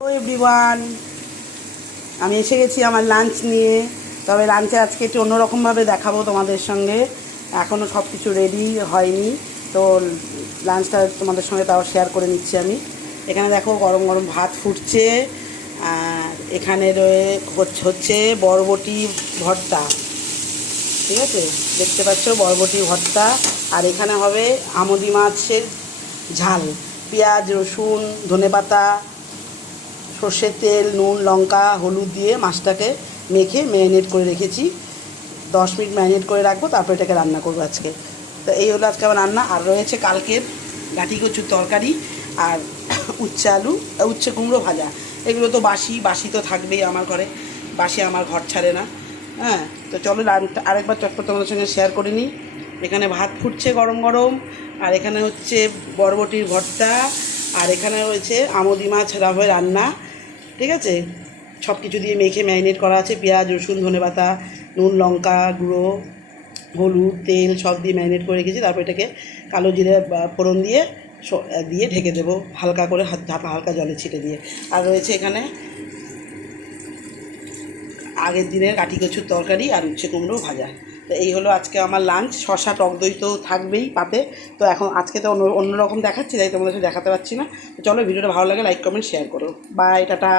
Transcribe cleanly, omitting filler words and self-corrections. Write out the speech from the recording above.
Hello everyone, আমি এসে গেছি আমার লাঞ্চ নিয়ে। তবে লাঞ্চে আজকে একটু অন্যরকমভাবে দেখাবো তোমাদের সঙ্গে। এখনও সব কিছু রেডি হয়নি, তো লাঞ্চটা তোমাদের সঙ্গে তাও শেয়ার করে নিচ্ছি আমি। এখানে দেখো গরম গরম ভাত ফুটছে, আর এখানে হচ্ছে বরবটি ভর্তা। ঠিক আছে, দেখতে পাচ্ছ বরবটি ভর্তা। আর এখানে হবে আমুদি মাছের ঝাল, পেঁয়াজ রসুন ধনেপাতা সর্ষের তেল নুন লঙ্কা হলুদ দিয়ে মাছটাকে মেখে ম্যারিনেট করে রেখেছি। 10 মিনিট ম্যারিনেট করে রাখবো, তারপর এটাকে রান্না করবো আজকে। তো এই হলো আজকে আমার রান্না। আর রয়েছে কালকের গাঠি কচুর তরকারি আর উচ্ছে কুমড়ো ভাজা। এগুলো তো বাসি তো থাকবেই আমার ঘরে, বাসি আমার ঘর ছাড়ে না। হ্যাঁ, তো চলো আরেকবার চটপট তোমাদের সঙ্গে শেয়ার করে নিই। এখানে ভাত ফুটছে গরম গরম, আর এখানে হচ্ছে বরবটির ভর্তা, আর এখানে রয়েছে আমুদি মাছ রান্না। ঠিক আছে, সব কিছু দিয়ে মেখে ম্যারিনেট করা আছে, পেঁয়াজ রসুন ধনেপাতা নুন লঙ্কা গুঁড়ো হলুদ তেল সব দিয়ে ম্যারিনেট করে রেখেছি। তারপর এটাকে কালো জিরে ফোড়ন দিয়ে দিয়ে ঢেকে দেবো, হালকা করে হালকা জলে ছিটে দিয়ে। আর রয়েছে এখানে আগের দিনের কাঠি কচুর তরকারি আর উচ্ছে কুমড়ো ভাজা। তো এই হলো আজকে আমার লাঞ্চ। শসা টক দই তো থাকবেই পাতে। তো এখন আজকে তো অন্যরকম দেখাচ্ছি, তাই তোমাদের দেখাতে পারছি না। তো চলো, ভিডিওটা ভালো লাগে লাইক কমেন্ট শেয়ার করো। Bye, tata.